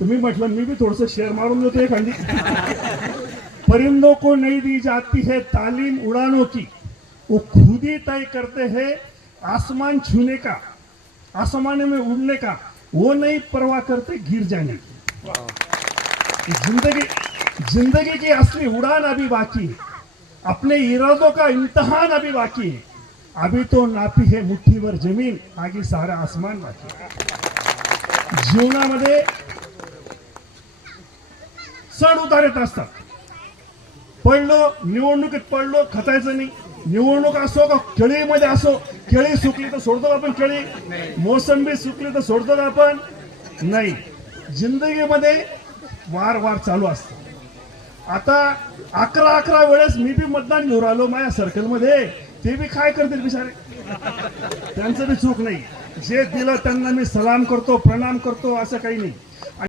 तुम्ही म्हटलं मी भी थोडस शेअर मारून देतो एखादी. परिंदों को नहीं दी जाती है तालीम उड़ानों की, वो खुद ही तय करते हैं आसमान छूने का, आसमान में उड़ने का, वो नहीं परवाह करते गिर जाने की. जिंदगी की असली उड़ान अभी बाकी है. अपने इरादों का इम्तिहान अभी बाकी है. अभी तो नापी है मुट्ठी भर जमीन, आगे सारा आसमान बाकी है. जीवनामध्ये चढ उतार येत असतात. पडलो निवडणुकीत पडलो खचायचं नाही. निवडणूक असो का केळीमध्ये असो, केळी सुकली तर सोडतो आपण केळी, मोसंबी सुकली तर सोडतो आपण नाही. जिंदगीमध्ये वार वार चालू असतं. आता 11 वेळेस मी बी मतदान घेऊन आलो माझ्या सर्कलमध्ये. ते बी काय करतील बिचारे, त्यांचं बी चूक नाही. जे दिलं त्यांना मी सलाम करतो, प्रणाम करतो, असं काही नाही.